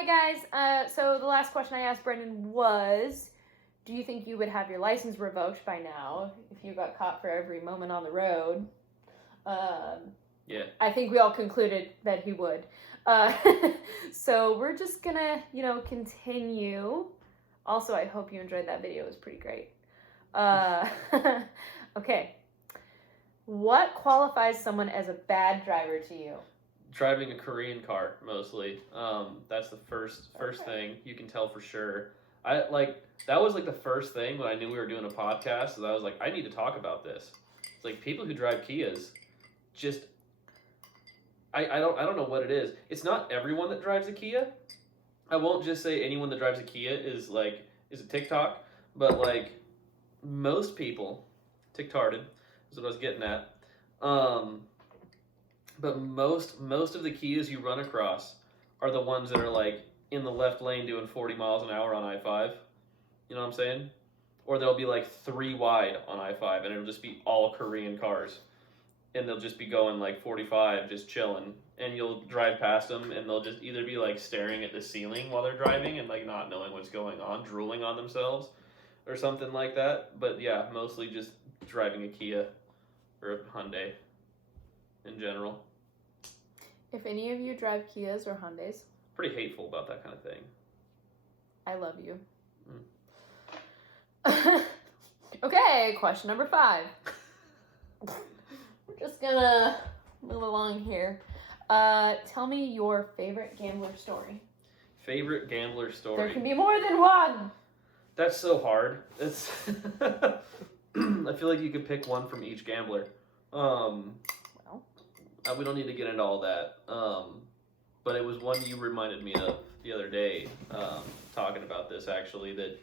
Hi guys. So the last question I asked Brendan was, do you think you would have your license revoked by now if you got caught for every moment on the road? Yeah. I think we all concluded that he would. So we're just gonna, continue. Also, I hope you enjoyed that video. It was pretty great. Okay. What qualifies someone as a bad driver to you? Driving a Korean car, mostly. That's the first thing you can tell for sure. That was like the first thing when I knew we were doing a podcast, and I was like, I need to talk about this. It's like people who drive Kias, just I don't know what it is. It's not everyone that drives a Kia. I won't just say anyone that drives a Kia is a TikTok, but like most people, TikTarded is what I was getting at. But most of the Kias you run across are the ones that are like in the left lane doing 40 miles an hour on I-5. You know what I'm saying? Or they'll be like 3 wide on I-5 and it'll just be all Korean cars. And they'll just be going like 45, just chilling. And you'll drive past them and they'll just either be like staring at the ceiling while they're driving and like not knowing what's going on, drooling on themselves or something like that. But yeah, mostly just driving a Kia or a Hyundai in general. If any of you drive Kias or Hyundais, pretty hateful about that kind of thing. I love you. Okay, question number 5. We're just gonna move along here. Tell me your favorite gambler story. Favorite gambler story? There can be more than one. That's so hard. It's I feel like you could pick one from each gambler. We don't need to get into all that. But it was one you reminded me of the other day, talking about this actually, that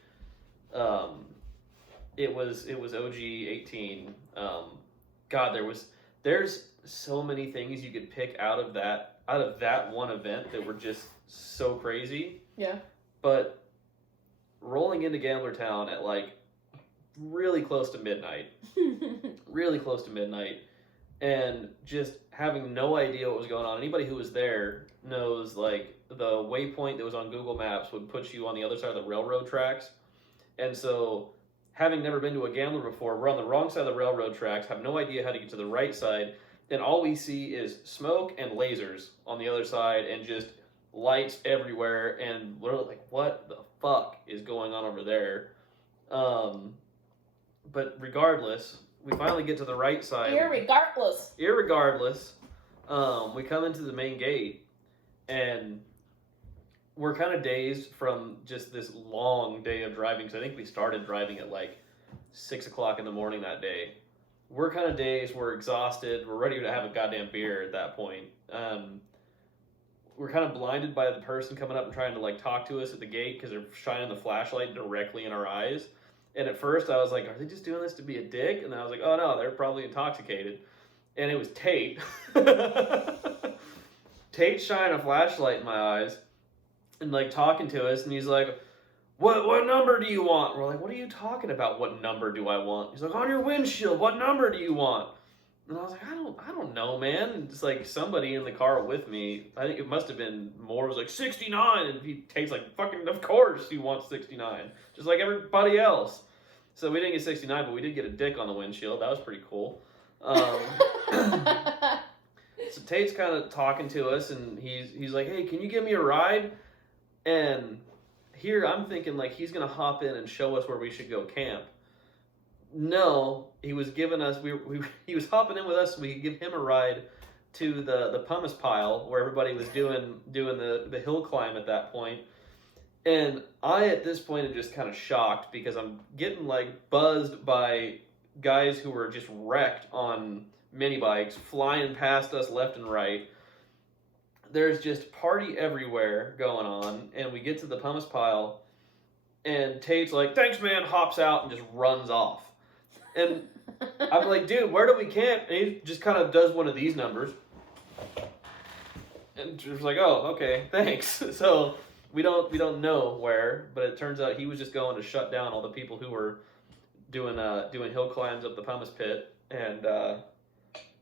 it was OG 18. God, there's so many things you could pick out of that one event that were just so crazy. Yeah. But rolling into Gambler Town at like really close to midnight, and just having no idea what was going on. Anybody who was there knows like the waypoint that was on Google Maps would put you on the other side of the railroad tracks. And so having never been to a gambler before, we're on the wrong side of the railroad tracks, have no idea how to get to the right side, and all we see is smoke and lasers on the other side and just lights everywhere, and we're like, what the fuck is going on over there? But regardless, we finally get to the right side. Irregardless, we come into the main gate, and we're kind of dazed from just this long day of driving, because I think we started driving at like 6 o'clock in the morning that day. We're kind of dazed, we're exhausted, we're ready to have a goddamn beer at that point. We're kind of blinded by the person coming up and trying to like talk to us at the gate because they're shining the flashlight directly in our eyes. And at first I was like, are they just doing this to be a dick? And then I was like, oh no, they're probably intoxicated. And it was Tate. Tate shining a flashlight in my eyes and like talking to us, and he's like, what number do you want? And we're like, what are you talking about? What number do I want? He's like, on your windshield, what number do you want? And I was like, I don't know, man. And it's like somebody in the car with me, I think it must have been more, was like 69, and he takes like, fucking, of course he wants 69, just like everybody else. So we didn't get 69, but we did get a dick on the windshield. That was pretty cool. So Tate's kind of talking to us, and he's like, hey, can you give me a ride? And here I'm thinking like he's gonna hop in and show us where we should go camp. No, he was giving us he was hopping in with us so we could give him a ride to the pumice pile where everybody was doing the hill climb at that point. And I at this point am just kind of shocked because I'm getting like buzzed by guys who were just wrecked on mini bikes flying past us left and right. There's just party everywhere going on, and we get to the pumice pile, and Tate's like, thanks, man, hops out and just runs off. And I'm like, dude, where do we camp? And he just kind of does one of these numbers. And just like, oh, okay, thanks. So we don't know where, but it turns out he was just going to shut down all the people who were doing hill climbs up the pumice pit. And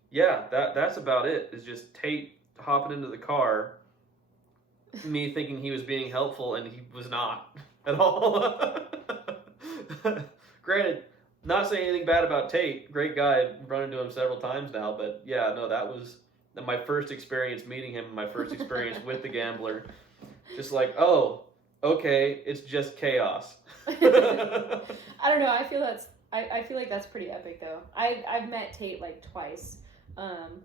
yeah, that's about it. Is just Tate hopping into the car, me thinking he was being helpful, and he was not at all. Granted, not saying anything bad about Tate. Great guy. Run into him several times now, but yeah, no, that was my first experience meeting him. My first experience with the gambler. Just like, oh, okay, it's just chaos. I don't know. I feel like that's pretty epic though. I've met Tate like twice.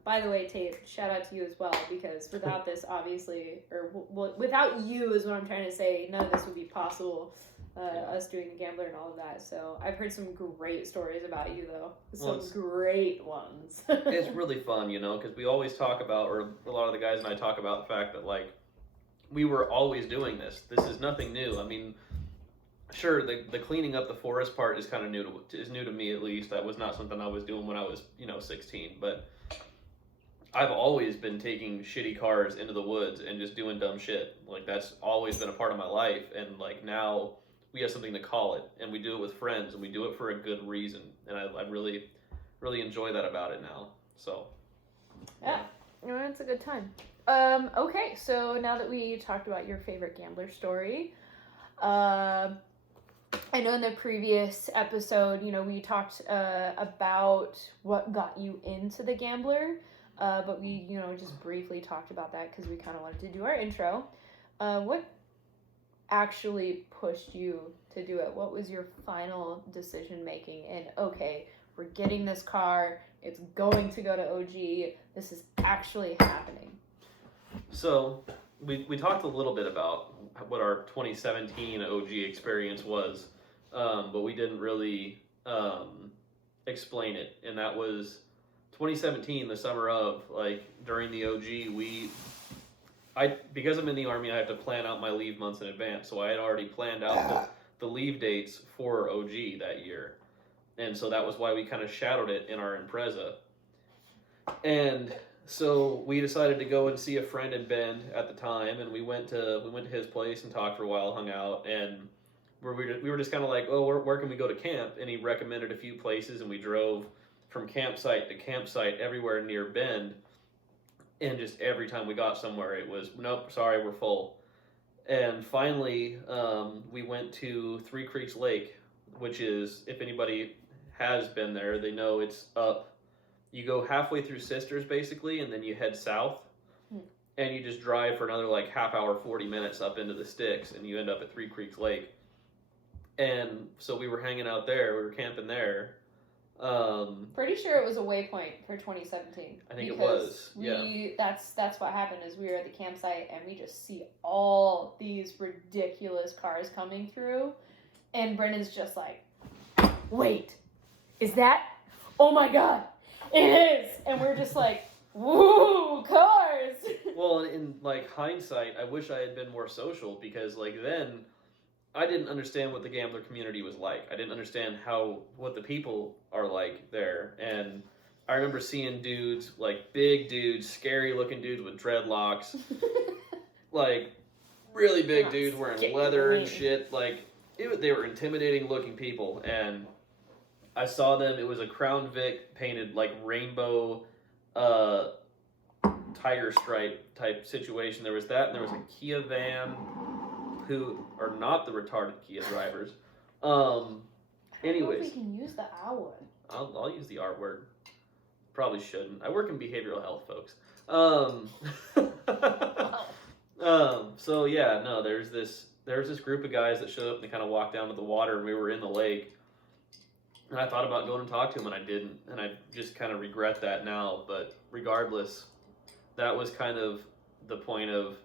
By the way, Tate, shout out to you as well, because without this, obviously, or without you is what I'm trying to say, none of this would be possible. Us doing the gambler and all of that. So I've heard some great stories about you though. Some great ones. It's really fun, you know, because we always talk about, or a lot of the guys and I talk about the fact that like we were always doing this. This is nothing new. I mean, sure, the cleaning up the forest part is kind of new to me at least. That was not something I was doing when I was 16, but I've always been taking shitty cars into the woods and just doing dumb shit. Like that's always been a part of my life, and like now we have something to call it, and we do it with friends, and we do it for a good reason, and I really enjoy that about it now. So yeah, it's a good time. Okay, so now that we talked about your favorite gambler story, I know in the previous episode, we talked about what got you into the gambler, but we, just briefly talked about that because we kind of wanted to do our intro. What actually pushed you to do it? What was your final decision making? And okay, we're getting this car. It's going to go to OG. This is actually happening. So we talked a little bit about what our 2017 OG experience was, but we didn't really explain it. And that was 2017, the summer of, like, during the OG, because I'm in the Army, I have to plan out my leave months in advance. So I had already planned out the leave dates for OG that year. And so that was why we kind of shadowed it in our Impreza. And so we decided to go and see a friend in Bend at the time, and we went to his place and talked for a while, hung out, and we were just kind of like, oh, where can we go to camp? And he recommended a few places, and we drove from campsite to campsite everywhere near Bend. And just every time we got somewhere, it was, nope, sorry, we're full. And finally, we went to Three Creeks Lake, which is, if anybody has been there, they know it's up. You go halfway through Sisters, basically, and then you head south. And you just drive for another, like, half hour, 40 minutes up into the sticks, and you end up at Three Creeks Lake. And so we were hanging out there. We were camping there. Pretty sure it was a waypoint for 2017. I think it was. That's what happened. Is we were at the campsite and we just see all these ridiculous cars coming through, and Brennan's just like, "Wait, is that? Oh my god, it is!" And we're just like, "Woo, cars!" Well, in like hindsight, I wish I had been more social, because like then I didn't understand what the gambler community was like. I didn't understand what the people are like there. And I remember seeing dudes, like big dudes, scary looking dudes with dreadlocks, like really big dudes wearing leather and shit. Like they were intimidating looking people. And I saw them. It was a Crown Vic painted like rainbow tiger stripe type situation. There was that, and there was a Kia van, who are not the retarded Kia drivers. Anyways, I don't know if we can use the R word. I'll use the R word. Probably shouldn't. I work in behavioral health, folks. So yeah, no, there's this group of guys that showed up and they kind of walked down to the water, and we were in the lake. And I thought about going and talk to him, and I didn't, and I just kind of regret that now. But regardless, that was kind of the point of,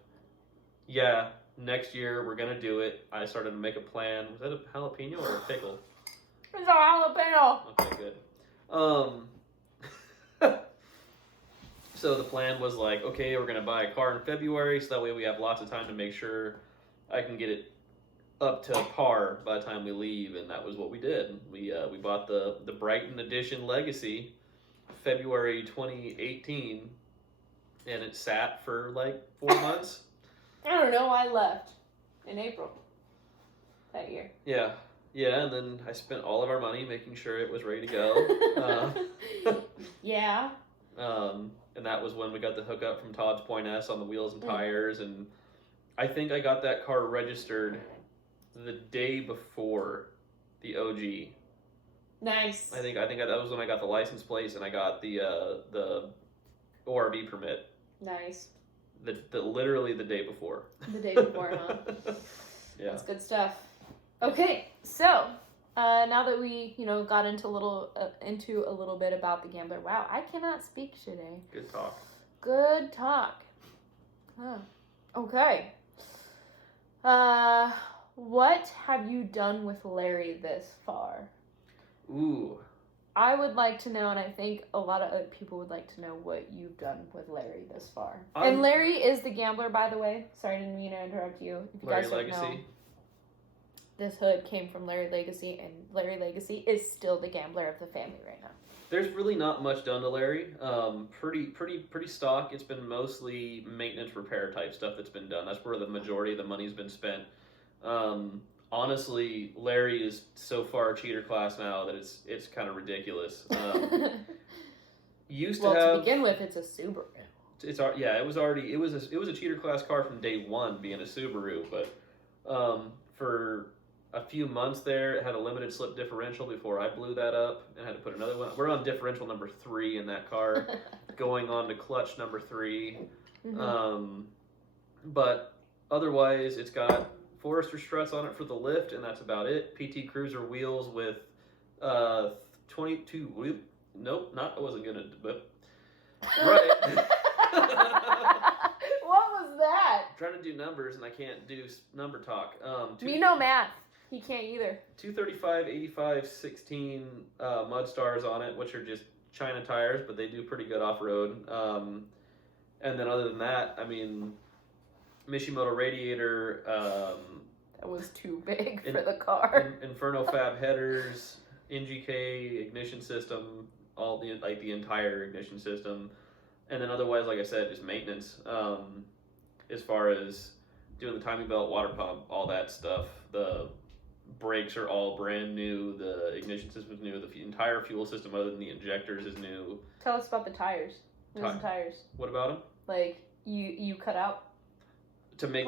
yeah, next year we're gonna do it. I started to make a plan. Was that a jalapeno or a pickle? It's a jalapeno. Okay, good. So the plan was like, okay, we're gonna buy a car in February, so that way we have lots of time to make sure I can get it up to par by the time we leave. And that was what we did. We bought the Brighton Edition Legacy, February 2018, and it sat for like 4 months. I don't know. I left in April that year. Yeah, and then I spent all of our money making sure it was ready to go. Yeah. And that was when we got the hookup from Todd's Point S on the wheels and tires, and I think I got that car registered the day before the OG. Nice. I think that was when I got the license plates and I got the ORV permit. Nice. The literally the day before. The day before, huh? Yeah. That's good stuff. Okay, so now that we got into a little bit about the Gambler. Wow, I cannot speak today. Good talk. Good talk. Huh. Okay. What have you done with Larry this far? Ooh. I would like to know, and I think a lot of other people would like to know what you've done with Larry this far. And Larry is the Gambler, by the way. Sorry, I didn't mean to interrupt you. If you Larry guys don't Legacy. know, this hood came from Larry Legacy, and Larry Legacy is still the Gambler of the family right now. There's really not much done to Larry. Pretty stock. It's been mostly maintenance, repair type stuff that's been done. That's where the majority of the money's been spent. Honestly, Larry is so far cheater class now that it's kind of ridiculous. Used to have. To begin with, it's a Subaru. It was a cheater class car from day one, being a Subaru. But for a few months there, it had a limited slip differential before I blew that up and had to put another one. We're on differential number 3 in that car, going on to clutch number 3. Mm-hmm. But otherwise, it's got Forester struts on it for the lift, and that's about it. PT Cruiser wheels with 22. Nope, I wasn't gonna. But right. What was that? I'm trying to do numbers, and I can't do number talk. Me no math. He can't either. 235, 85, 16 mud stars on it, which are just China tires, but they do pretty good off road. And then other than that, I mean, Mishimoto radiator. That was too big for the car. Inferno Fab headers, NGK ignition system, all the entire ignition system, and then otherwise, like I said, just maintenance. As far as doing the timing belt, water pump, all that stuff. The brakes are all brand new. The ignition system is new. The entire fuel system, other than the injectors, is new. Tell us about the tires. Where's the tires? What about them? Like you cut out to make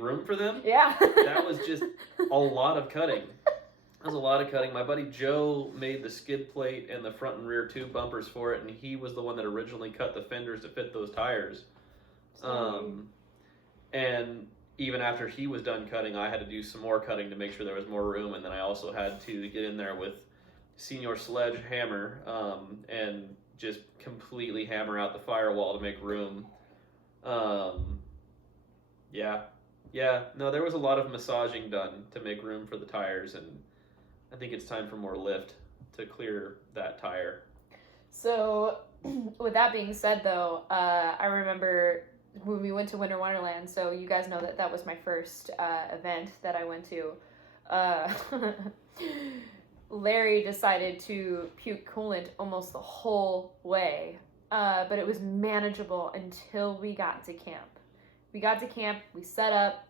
room for them. Yeah. That was just a lot of cutting. That was a lot of cutting. My buddy Joe made the skid plate and the front and rear tube bumpers for it, and he was the one that originally cut the fenders to fit those tires. And even after he was done cutting, I had to do some more cutting to make sure there was more room, and then I also had to get in there with Senior Sledgehammer and just completely hammer out the firewall to make room. No, there was a lot of massaging done to make room for the tires, and I think it's time for more lift to clear that tire. So, with that being said, though, I remember when we went to Winter Wonderland, so you guys know that was my first event that I went to. Larry decided to puke coolant almost the whole way, but it was manageable until we got to camp. We got to camp, we set up,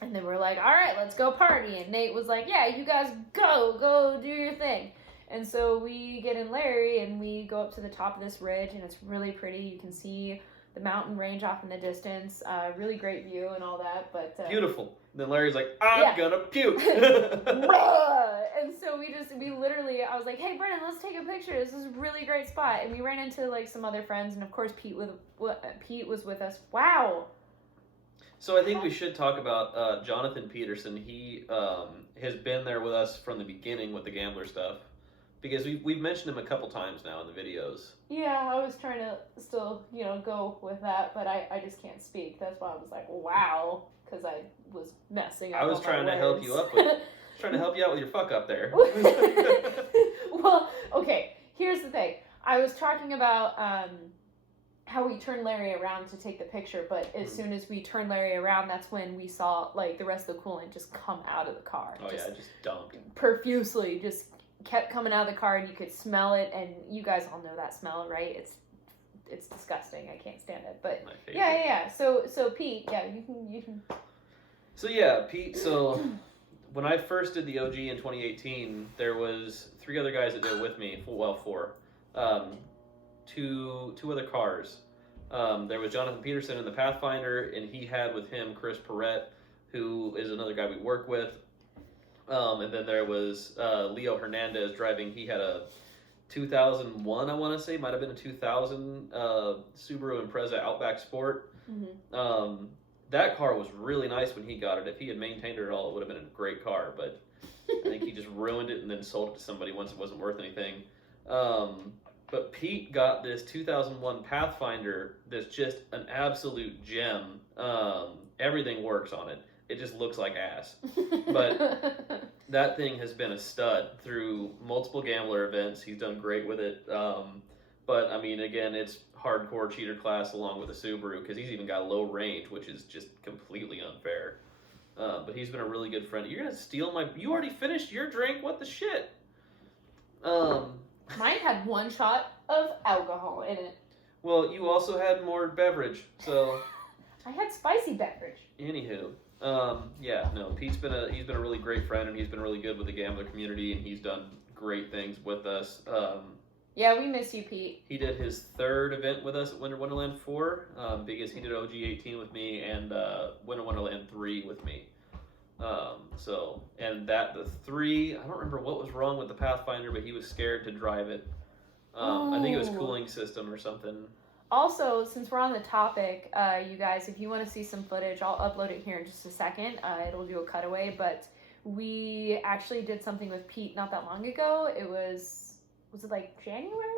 and then we're like, all right, let's go party. And Nate was like, yeah, you guys go do your thing. And so we get in Larry, and we go up to the top of this ridge, and it's really pretty. You can see the mountain range off in the distance. Really great view and all that. But beautiful. Then Larry's like, I'm gonna puke. And so we literally, I was like, hey, Brennan, let's take a picture. This is a really great spot. And we ran into like some other friends, and of course Pete was with us. Wow. So I think we should talk about Jonathan Peterson. He has been there with us from the beginning with the Gambler stuff, because we've mentioned him a couple times now in the videos. Yeah, I was trying to still, go with that, but I just can't speak. That's why I was like, wow, because I was messing up. I was trying to help you up with, trying to help you out with your fuck up there. Well, okay, here's the thing. I was talking about how we turned Larry around to take the picture, but as soon as we turned Larry around, that's when we saw like the rest of the coolant just come out of the car. Oh yeah, just dumped profusely, just kept coming out of the car, and you could smell it, and you guys all know that smell, right? It's disgusting. I can't stand it. But yeah. So Pete, you can. So yeah, Pete. So when I first did the OG in 2018, there was 3 other guys that did it with me. Well, 4. 2 other cars. There was Jonathan Peterson in the Pathfinder, and he had with him Chris Perrette, who is another guy we work with. And then there was Leo Hernandez driving. He had a 2001, I want to say, might have been a 2000 Subaru Impreza Outback Sport. Mm-hmm. That car was really nice when he got it. If he had maintained it at all, it would have been a great car. But I think he just ruined it and then sold it to somebody once it wasn't worth anything. But Pete got this 2001 Pathfinder that's just an absolute gem. Everything works on it. It just looks like ass. But that thing has been a stud through multiple Gambler events. He's done great with it. But, I mean, again, it's hardcore cheater class along with a Subaru because he's even got low range, which is just completely unfair. But he's been a really good friend. You're going to steal my... You already finished your drink? What the shit? Mine had 1 shot of alcohol in it. Well, you also had more beverage, so... I had spicy beverage. Anywho, yeah, no, he's been a really great friend, and he's been really good with the Gambler community, and he's done great things with us. Yeah, we miss you, Pete. He did his 3rd event with us at Winter Wonderland 4, because he did OG 18 with me and Winter Wonderland 3 with me. And the 3, I don't remember what was wrong with the Pathfinder, but he was scared to drive it. I think it was cooling system or something. Also, since we're on the topic, you guys, if you want to see some footage, I'll upload it here in just a second. It'll do a cutaway, but we actually did something with Pete not that long ago. It was it like January?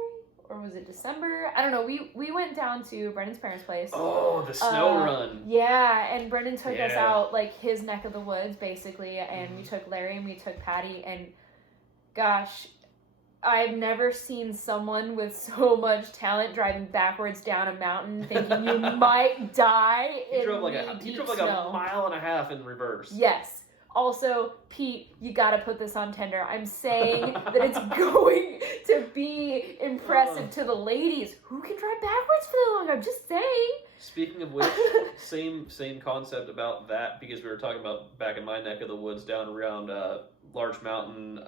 Or was it December? I don't know. We went down to Brendan's parents' place. Oh, the snow run. Yeah, and Brendan took us out, like, his neck of the woods, basically, and we took Larry and we took Patty, and gosh, I've never seen someone with so much talent driving backwards down a mountain thinking you might die He drove like a mile and a half in reverse. Yes. Also, Pete, you gotta put this on Tinder. I'm saying that it's going to be impressive to the ladies. Who can drive backwards for that long? I'm just saying. Speaking of which, same concept about that, because we were talking about back in my neck of the woods down around Larch Mountain,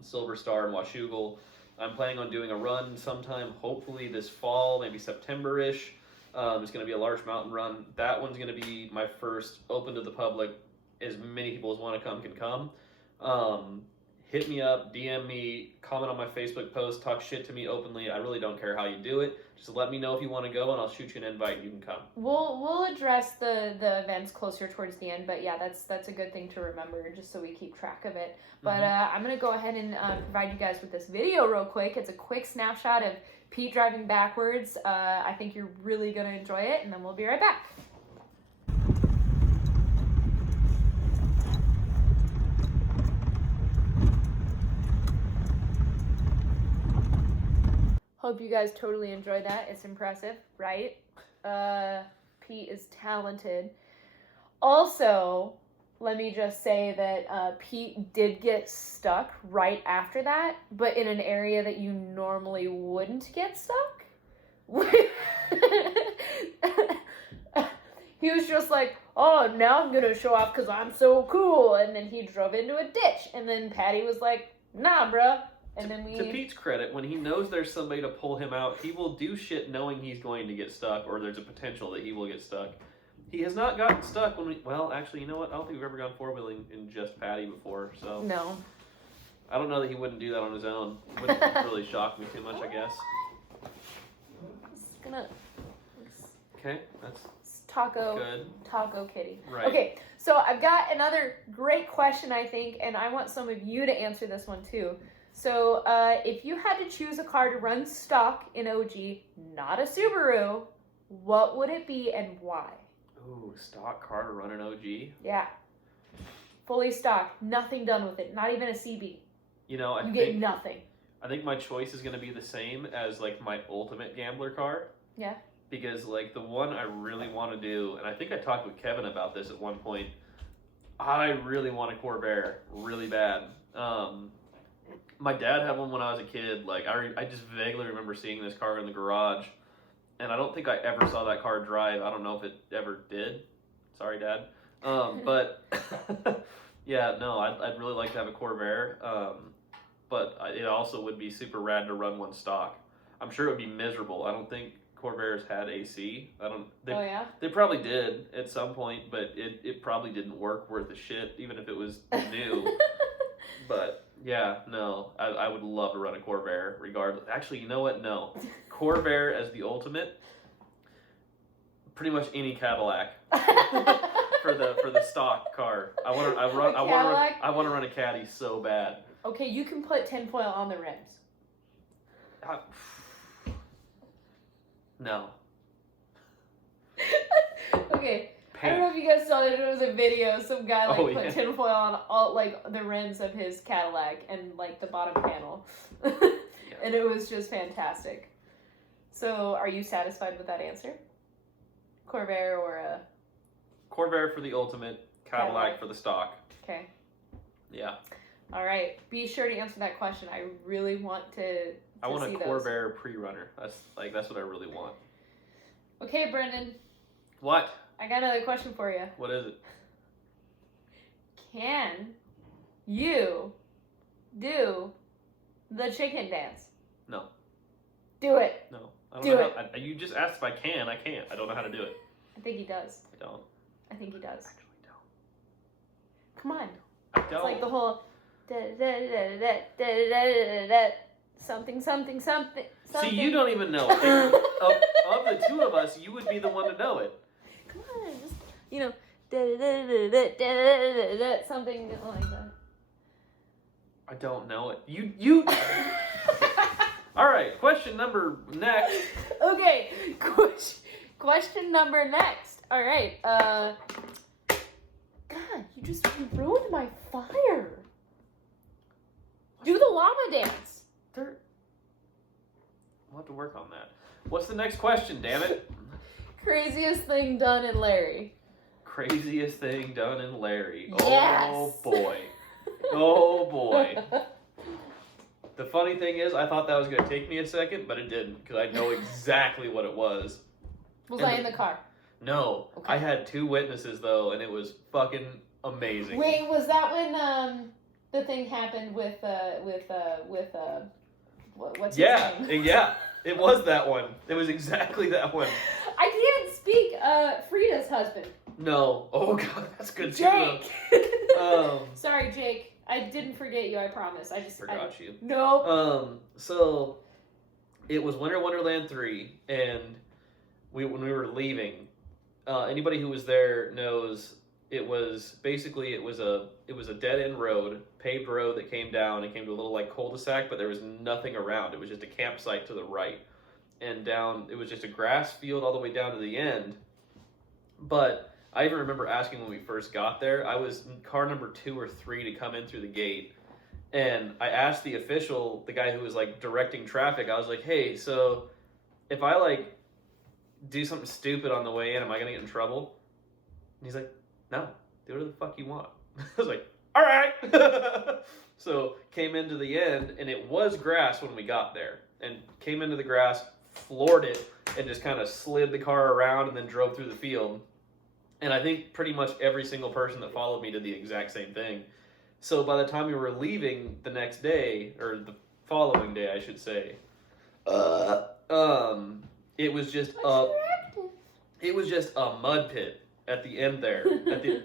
Silver Star, and Washougal. I'm planning on doing a run sometime, hopefully this fall, maybe September-ish. It's going to be a Larch Mountain run. That one's going to be my first open to the public. As many people as want to come can come. Hit me up, DM me, comment on my Facebook post, talk shit to me openly. I really don't care how you do it. Just let me know if you want to go, and I'll shoot you an invite, and you can come. We'll address the events closer towards the end, but yeah, that's a good thing to remember, just so we keep track of it. But I'm gonna go ahead and provide you guys with this video real quick. It's a quick snapshot of Pete driving backwards. I think you're really gonna enjoy it, and then we'll be right back. Hope you guys totally enjoyed that. It's impressive, right? Pete is talented. Also, let me just say that Pete did get stuck right after that, but in an area that you normally wouldn't get stuck. He was just like, oh, now I'm going to show off because I'm so cool. And then he drove into a ditch. And then Patty was like, nah, bruh. And then to Pete's credit, when he knows there's somebody to pull him out, he will do shit knowing he's going to get stuck, or there's a potential that he will get stuck. He has not gotten stuck when well, actually, you know what? I don't think we've ever gone four-wheeling in just Patty before, so... No. I don't know that he wouldn't do that on his own. It wouldn't really shock me too much, I guess. Okay, that's... Taco Kitty. Right. Okay, so I've got another great question, I think, and I want some of you to answer this one, too. So, if you had to choose a car to run stock in OG, not a Subaru, what would it be and why? Ooh, stock car to run an OG? Yeah. Fully stock, nothing done with it, not even a CB. You know, you get nothing. I think my choice is going to be the same as, like, my ultimate gambler car. Yeah. Because, like, the one I really want to do, and I think I talked with Kevin about this at one point, I really want a Corvair really bad. My dad had one when I was a kid. Like, I just vaguely remember seeing this car in the garage, and I don't think I ever saw that car drive. I don't know if it ever did. Sorry, Dad. But yeah, no, I'd really like to have a Corvair. But it also would be super rad to run one stock. I'm sure it would be miserable. I don't think Corvairs had AC. They Oh yeah. they probably did at some point, but it probably didn't work worth a shit, even if it was new. But yeah, no, I would love to run a Corvair regardless. Actually, you know what? No, Corvair as the ultimate. Pretty much any Cadillac for the stock car. I want to run a Caddy so bad. Okay, you can put tinfoil on the rims. No. Okay. I don't know if you guys saw it. It was a video. Some guy put yeah. tinfoil on all the rims of his Cadillac and the bottom panel, and it was just fantastic. So, are you satisfied with that answer? Corvair or a Corvair for the ultimate, Cadillac for the stock. Okay. Yeah. All right. Be sure to answer that question. I really want to I want see a Corvair pre-runner. That's what I really want. Okay, Brendan. What? I got another question for you. What is it? Can you do the chicken dance? No. Do it. No. I don't Do know it. you just asked if I can. I can't. I don't know how to do it. I think he does. I don't. I think he does. Actually, don't. Come on. I don't. It's like the whole something. See, you don't even know it. Of the two of us, you would be the one to know it. Come on, just something like that. I don't know it. You. All right. Question number next. Okay. Question number next. All right. God, you ruined my fire. Do the llama dance. We'll have to work on that. What's the next question, damn it? Craziest thing done in Larry. Craziest thing done in Larry. Yes. Oh boy. Oh boy. The funny thing is, I thought that was going to take me a second, but it didn't, because I know exactly what it was. Was I in the car? No. Okay. I had 2 witnesses, though, and it was fucking amazing. Wait, was that when the thing happened with what's his name? Yeah. It was that one. It was exactly that one. I can't speak Frida's husband. No. Oh, God, that's good, Jake. too. Sorry, Jake. I didn't forget you, I promise. I just forgot you. No. So it was Winter Wonderland 3, and when we were leaving, anybody who was there knows it was a dead end road, paved road that came down and came to a little cul-de-sac, but there was nothing around. It was just a campsite to the right, and down it was just a grass field all the way down to the end. But I even remember asking when we first got there. I was in car number 2 or 3 to come in through the gate, and I asked the official, the guy who was directing traffic. I was like, "Hey, so if I do something stupid on the way in, am I gonna get in trouble?" And he's like, "No, do whatever the fuck you want." I was like, "All right." So came into the end, and it was grass when we got there, and came into the grass, floored it, and just kind of slid the car around, and then drove through the field. And I think pretty much every single person that followed me did the exact same thing. So by the time we were leaving the next day, or the following day, I should say, it was just a mud pit at the end there,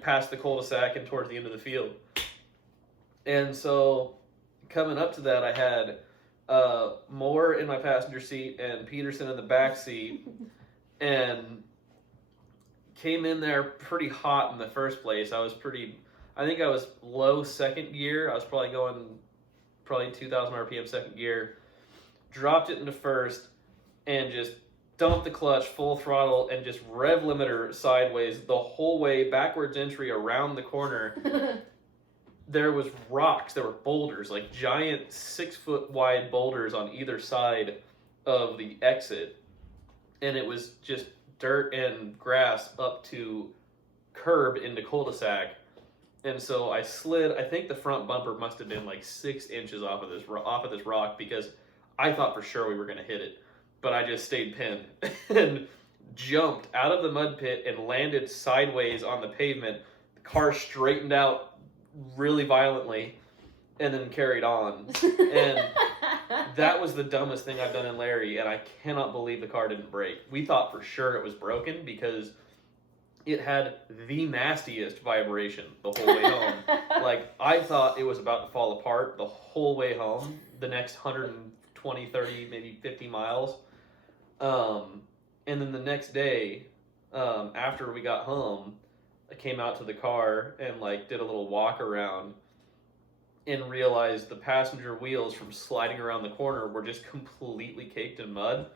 past the cul-de-sac and towards the end of the field. And so coming up to that, I had Moore in my passenger seat and Peterson in the back seat, and came in there pretty hot in the first place. I think I was low second gear. I was probably going 2,000 RPM second gear. Dropped it into first and just dumped the clutch full throttle and just rev limiter sideways the whole way, backwards entry around the corner. There was rocks, there were boulders, giant 6-foot wide boulders on either side of the exit. And it was just dirt and grass up to curb into cul-de-sac. And so I slid. I think the front bumper must have been 6 inches off of this rock, because I thought for sure we were going to hit it. But I just stayed pinned and jumped out of the mud pit and landed sideways on the pavement. The car straightened out really violently and then carried on. And That was the dumbest thing I've done in Larry, and I cannot believe the car didn't break. We thought for sure it was broken because it had the nastiest vibration the whole way home. Like, I thought it was about to fall apart the whole way home, the next 120, 30, maybe 50 miles. And then the next day, after we got home, I came out to the car and like did a little walk around and realized the passenger wheels from sliding around the corner were just completely caked in mud.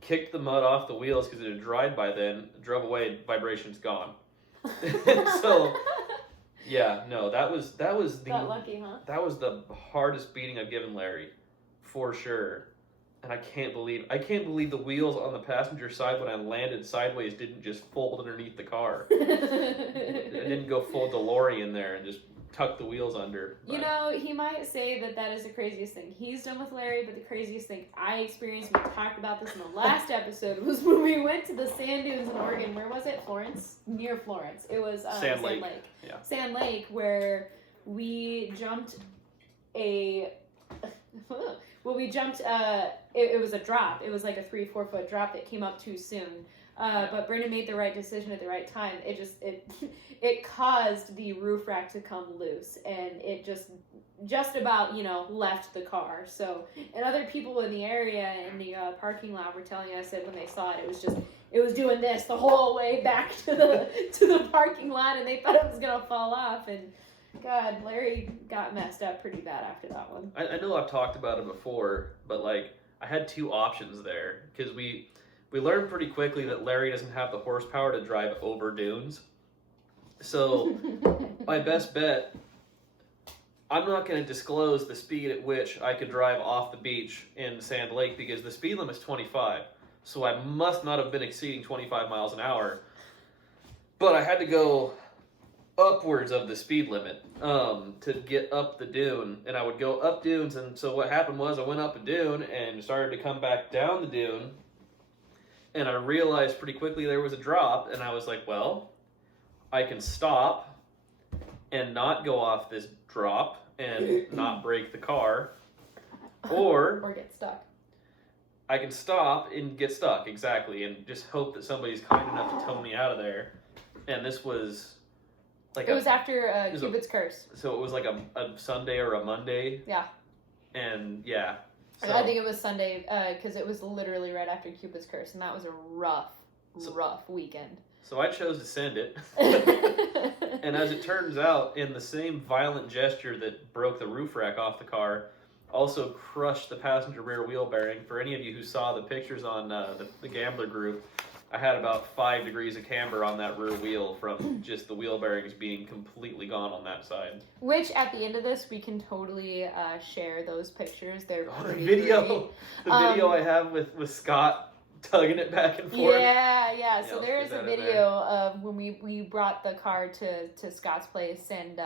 Kicked the mud off the wheels because it had dried by then, drove away, vibration's gone. So, yeah, no, that was the Got lucky, huh? that was the hardest beating I've given Larry, for sure. And I can't believe the wheels on the passenger side when I landed sideways didn't just fold underneath the car. It didn't go full DeLorean there and just tuck the wheels under. But. You know, he might say that is the craziest thing he's done with Larry, but the craziest thing I experienced, we talked about this in the last episode, was when we went to the sand dunes in Oregon. Where was it? Florence? Near Florence. It was Sand Lake. Yeah. Sand Lake, where we jumped it was a drop. It was like a 3-4 foot drop that came up too soon. But Brendan made the right decision at the right time. It caused the roof rack to come loose, and it just about left the car. So, and other people in the area in the parking lot were telling us that when they saw it, it was doing this the whole way back to the parking lot, and they thought it was gonna fall off. And God, Larry got messed up pretty bad after that one. I know I've talked about it before, but like I had two options there because we learned pretty quickly that Larry doesn't have the horsepower to drive over dunes. So my best bet, I'm not going to disclose the speed at which I could drive off the beach in Sand Lake because the speed limit is 25. So I must not have been exceeding 25 miles an hour. But I had to go upwards of the speed limit to get up the dune, and I would go up dunes. And so what happened was I went up a dune and started to come back down the dune, and I realized pretty quickly there was a drop, and I was like, well, I can stop and not go off this drop and not break the car, or get stuck. I can stop and get stuck, exactly, and just hope that somebody's kind enough to tow me out of there. And this was it was after Cupid's Curse. So it was like a Sunday or a Monday. Yeah. And yeah. So, I think it was Sunday because it was literally right after Cupid's Curse, and that was a rough weekend. So I chose to send it. And as it turns out, in the same violent gesture that broke the roof rack off the car, also crushed the passenger rear wheel bearing. For any of you who saw the pictures on the Gambler group, I had about 5 degrees of camber on that rear wheel from just the wheel bearings being completely gone on that side. Which, at the end of this, we can totally share those pictures. They're pretty video I have with Scott tugging it back and forth. Yeah. So there is a video of when we brought the car to Scott's place, and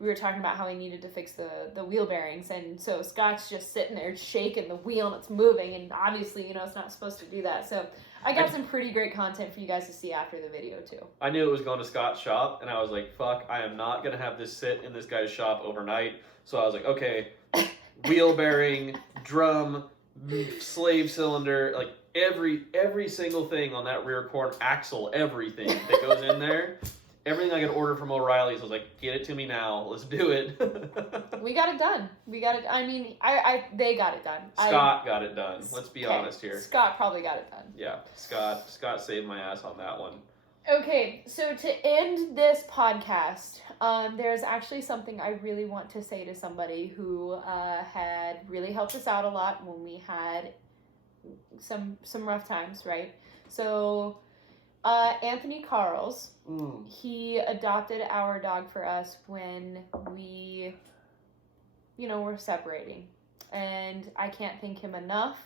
we were talking about how he needed to fix the wheel bearings, and so Scott's just sitting there shaking the wheel, and it's moving, and obviously, it's not supposed to do that. So I got some pretty great content for you guys to see after the video, too. I knew it was going to Scott's shop, and I was like, fuck, I am not going to have this sit in this guy's shop overnight. So I was like, okay, wheel bearing, drum, slave cylinder, like every single thing on that rear corn, axle, everything that goes in there. Everything I could order from O'Reilly's, I was like, get it to me now. Let's do it. We got it done. They got it done. Scott got it done. Let's be honest here. Scott probably got it done. Yeah, Scott saved my ass on that one. Okay, so to end this podcast, there's actually something I really want to say to somebody who had really helped us out a lot when we had some rough times, right? So Anthony Carls, he adopted our dog for us when we, were separating. And I can't thank him enough.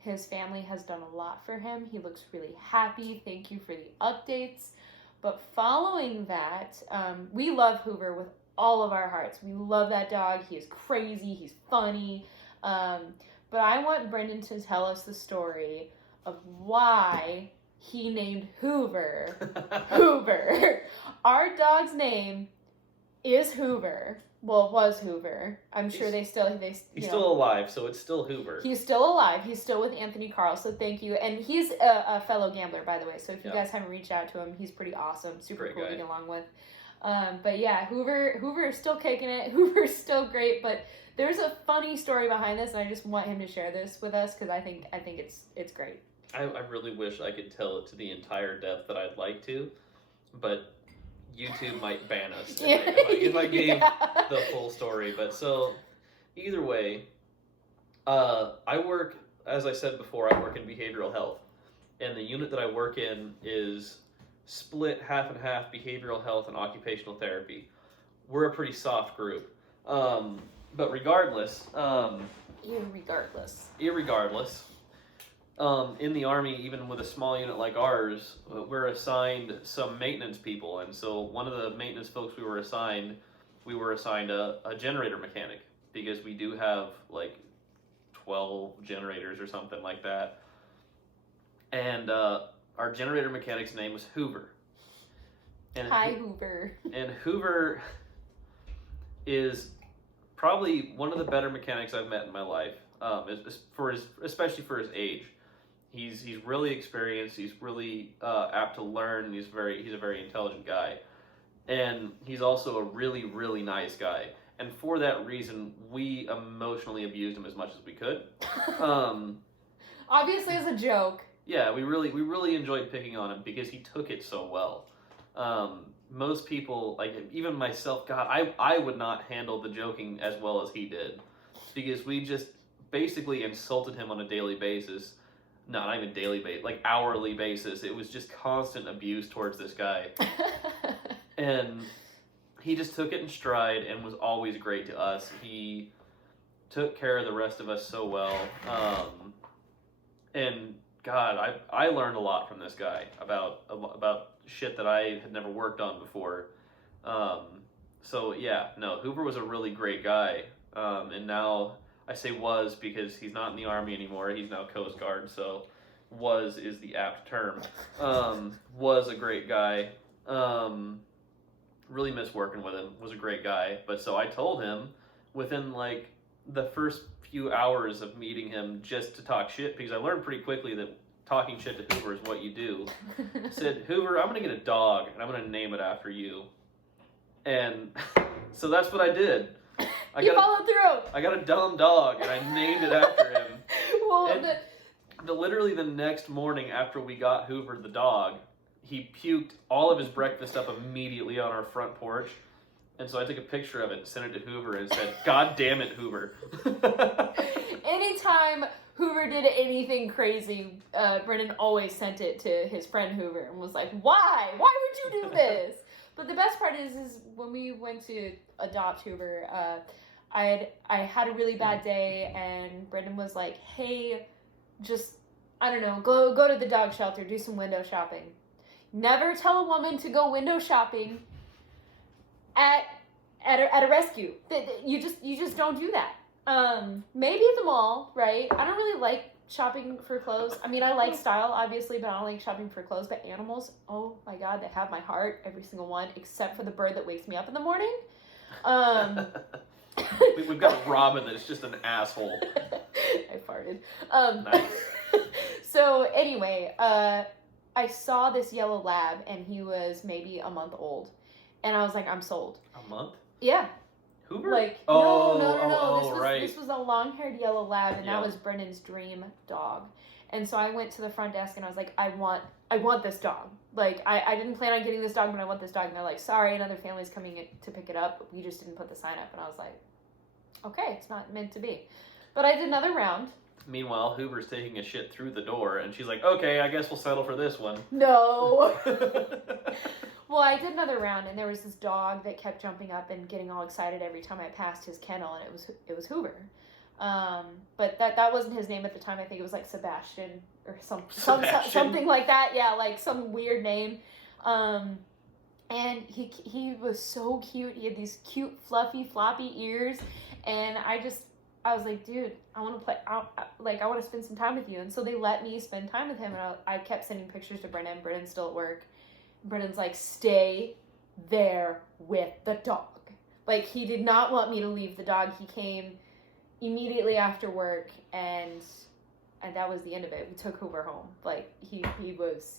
His family has done a lot for him. He looks really happy. Thank you for the updates. But following that, we love Hoover with all of our hearts. We love that dog. He is crazy. He's funny. But I want Brendan to tell us the story of why he named Hoover Hoover. Our dog's name is Hoover. Well, was Hoover. I'm sure He's he's still alive, so it's still Hoover. He's still alive. He's still with Anthony Carl, so thank you. And he's a fellow gambler, by the way. So if you guys haven't reached out to him, he's pretty awesome. Super Great cool guy. to get along with. But yeah, Hoover is still kicking it. Hoover's still great, but there's a funny story behind this, and I just want him to share this with us because I think it's great. I really wish I could tell it to the entire depth that I'd like to, but YouTube might ban us if I gave the full story. But so, either way, I work, as I said before, I work in behavioral health. And the unit that I work in is split half and half behavioral health and occupational therapy. We're a pretty soft group. But regardless, irregardless, in the Army, even with a small unit like ours, we're assigned some maintenance people. And so one of the maintenance folks we were assigned a generator mechanic, because we do have like 12 generators or something like that. And our generator mechanic's name was Hoover. And Hi, Hoover. And Hoover is probably one of the better mechanics I've met in my life, especially for his age. He's really experienced. He's really apt to learn. He's a very intelligent guy, and he's also a really, really nice guy. And for that reason, we emotionally abused him as much as we could. Obviously, as a joke. Yeah, we really enjoyed picking on him because he took it so well. Most people, like even myself, God, I would not handle the joking as well as he did, because we just basically insulted him on a daily basis. No, not even daily basis, like hourly basis. It was just constant abuse towards this guy. And he just took it in stride and was always great to us. He took care of the rest of us so well. And God, I learned a lot from this guy about shit that I had never worked on before. So yeah, no, Hoover was a really great guy. And now I say was because he's not in the Army anymore. He's now Coast Guard, so was is the apt term. Was a great guy. Really miss working with him. Was a great guy. But so I told him within like the first few hours of meeting him just to talk shit, because I learned pretty quickly that talking shit to Hoover is what you do. I said, Hoover, I'm going to get a dog and I'm going to name it after you. And so that's what I did. Followed through. I got a dumb dog and I named it after him. Well, and literally the next morning after we got Hoover the dog, he puked all of his breakfast up immediately on our front porch. And so I took a picture of it and sent it to Hoover and said, God damn it, Hoover. Anytime Hoover did anything crazy, Brennan always sent it to his friend Hoover and was like, why? Why would you do this? But the best part is when we went to adopt Hoover, I had a really bad day, and Brendan was like, hey, just, I don't know, go to the dog shelter, do some window shopping. Never tell a woman to go window shopping at a rescue. You just don't do that. Maybe at the mall, right? I don't really like shopping for clothes. I mean, I like style, obviously, but I don't like shopping for clothes. But animals, oh my God, they have my heart, every single one, except for the bird that wakes me up in the morning. We've got Robin that's just an asshole. I farted. Nice. So anyway, I saw this yellow lab, and he was maybe a month old, and I was like, I'm sold. A month? Yeah. Hoover? Like, no. This was a long-haired yellow lab, and that was Brennan's dream dog. And so I went to the front desk, and I was like, I want this dog. Like, I didn't plan on getting this dog, but I want this dog. And they're like, sorry, another family's coming in to pick it up. We just didn't put the sign up. And I was like, okay, it's not meant to be. But I did another round. Meanwhile, Hoover's taking a shit through the door, and she's like, okay, I guess we'll settle for this one. No. Well, I did another round, and there was this dog that kept jumping up and getting all excited every time I passed his kennel, and it was Hoover. But that wasn't his name at the time. I think it was like Sebastian or something like that. Yeah, like some weird name. And he was so cute. He had these cute, fluffy, floppy ears, and I was like, dude, I want to play. I want to spend some time with you. And so they let me spend time with him, and I kept sending pictures to Brennan. Brennan's still at work. Brennan's like, stay there with the dog. Like, he did not want me to leave the dog. He came immediately after work, and that was the end of it. We took Hoover home. Like, he was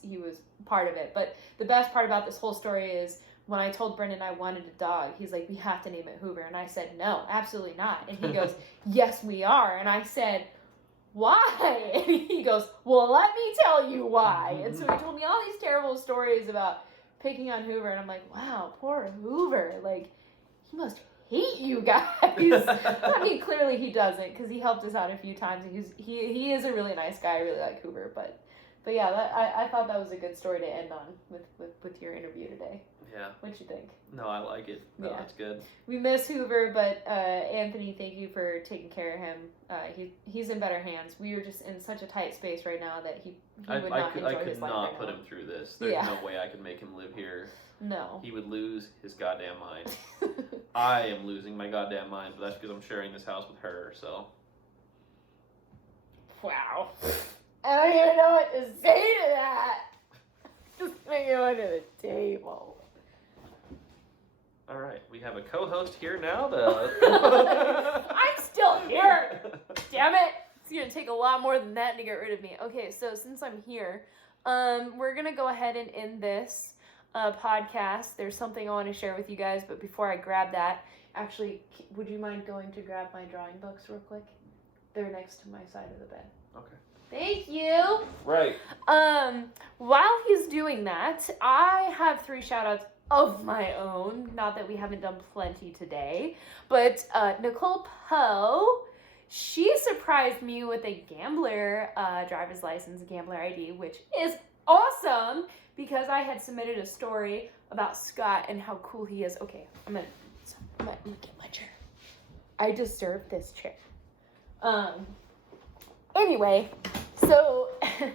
part of it. But the best part about this whole story is when I told Brendan I wanted a dog, he's like, we have to name it Hoover. And I said, no, absolutely not. And he goes, yes, we are. And I said, why? And he goes, well, let me tell you why. And so he told me all these terrible stories about picking on Hoover. And I'm like, wow, poor Hoover. Like, he must hate you guys. I mean, clearly he doesn't, because he helped us out a few times. And he is a really nice guy. I really like Hoover. But yeah, I thought that was a good story to end on with your interview today. Yeah. What'd you think? No, I like it. No, Yeah. That's good. We miss Hoover, but Anthony, thank you for taking care of him. He's in better hands. We are just in such a tight space right now that he would not enjoy his life not right put now. him through this. There's no way I could make him live here. No. He would lose his goddamn mind. I am losing my goddamn mind, but that's because I'm sharing this house with her, so. Wow. I don't even know what to say to that. Just make it under the table. All right, we have a co-host here now. I'm still here. Damn it. It's going to take a lot more than that to get rid of me. Okay, so since I'm here, we're going to go ahead and end this podcast. There's something I want to share with you guys, but before I grab that, actually, would you mind going to grab my drawing books real quick? They're next to my side of the bed. Okay. Thank you. Right. While he's doing that, I have 3 shout-outs of my own. Not that we haven't done plenty today, but Nicole Poe, she surprised me with a gambler driver's license, gambler ID, which is awesome because I had submitted a story about Scott and how cool he is. Okay, I'm gonna get my chair. I deserve this chair. Anyway, so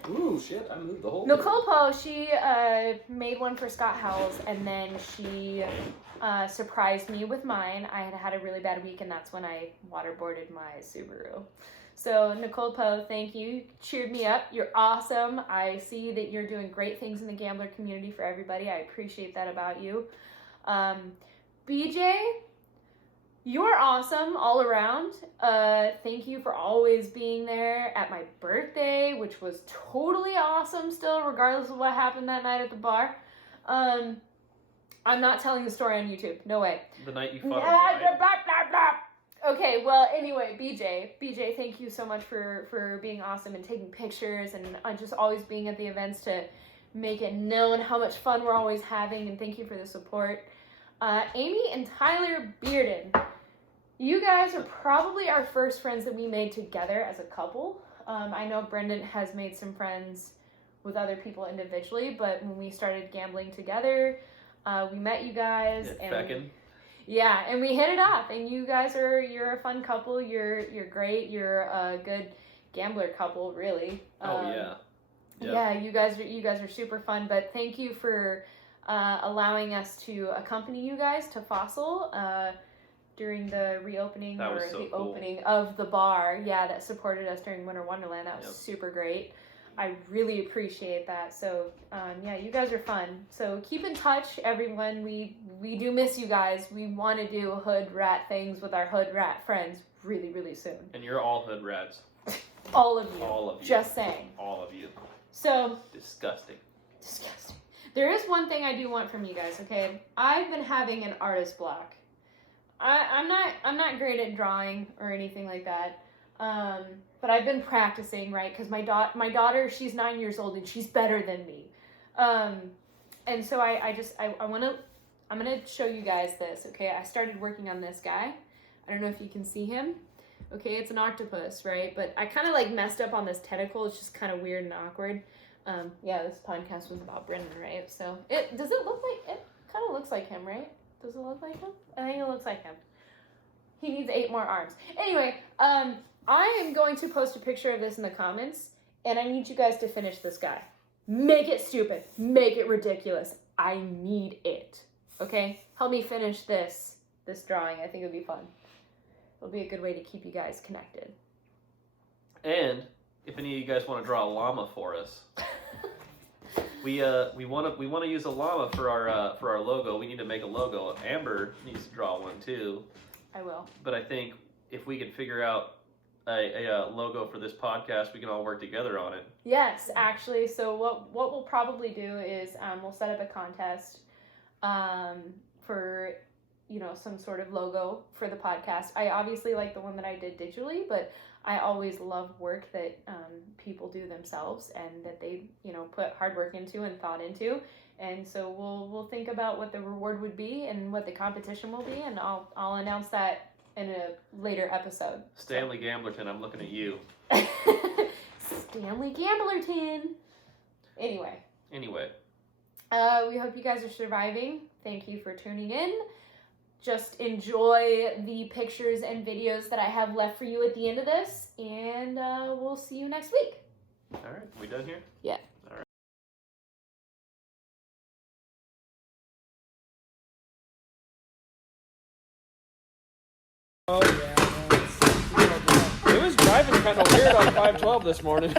Ooh, shit, I moved the whole Nicole Poe, she made one for Scott Howells, and then she surprised me with mine. I had a really bad week, and that's when I waterboarded my Subaru. So, Nicole Poe, thank you. Cheered me up. You're awesome. I see that you're doing great things in the gambler community for everybody. I appreciate that about you. BJ, you're awesome all around. Thank you for always being there at my birthday, which was totally awesome still, regardless of what happened that night at the bar. I'm not telling the story on YouTube. No way. The night you fought him, right? Okay, well, anyway, BJ, thank you so much for being awesome and taking pictures and just always being at the events to make it known how much fun we're always having, and thank you for the support. Amy and Tyler Bearden, you guys are probably our first friends that we made together as a couple. I know Brendan has made some friends with other people individually, but when we started gambling together, we met you guys. Yeah, and we hit it off, and you guys you're a fun couple. You're great. You're a good gambler couple, really. Yeah. Yeah, you guys are super fun. But thank you for allowing us to accompany you guys to Fossil during the reopening opening of the bar. Yeah, that supported us during Winter Wonderland. That was super great. I really appreciate that. So, yeah, you guys are fun. So keep in touch, everyone. We do miss you guys. We want to do hood rat things with our hood rat friends really, really soon. And you're all hood rats. All of you. All of you. Just saying. All of you. So. Disgusting. There is one thing I do want from you guys, okay? I've been having an artist block. I'm not great at drawing or anything like that. But I've been practicing, right? Because my daughter, she's 9 years old and she's better than me. And so I'm gonna show you guys this, okay? I started working on this guy. I don't know if you can see him. Okay, it's an octopus, right? But I kind of like messed up on this tentacle. It's just kind of weird and awkward. Yeah, this podcast was about Brendan, right? So it kind of looks like him, right? Does it look like him? I think it looks like him. He needs 8 more arms. Anyway, I am going to post a picture of this in the comments, and I need you guys to finish this guy. Make it stupid. Make it ridiculous. I need it. Okay? Help me finish this drawing. I think it'll be fun. It'll be a good way to keep you guys connected. And if any of you guys want to draw a llama for us, We want to use a llama for our logo. We need to make a logo. Amber needs to draw one too. I will. But I think if we could figure out a logo for this podcast, we can all work together on it. Yes, actually. So what we'll probably do is we'll set up a contest for some sort of logo for the podcast. I obviously like the one that I did digitally, but I always love work that people do themselves and that they put hard work into and thought into. And so we'll think about what the reward would be and what the competition will be, and I'll announce that in a later episode. Stanley Gamblerton, I'm looking at you. Stanley Gamblerton. Anyway. We hope you guys are surviving. Thank you for tuning in. Just enjoy the pictures and videos that I have left for you at the end of this, and we'll see you next week. All right, we done here? Yeah. All right. Oh yeah, it was driving kind of weird on 512 this morning.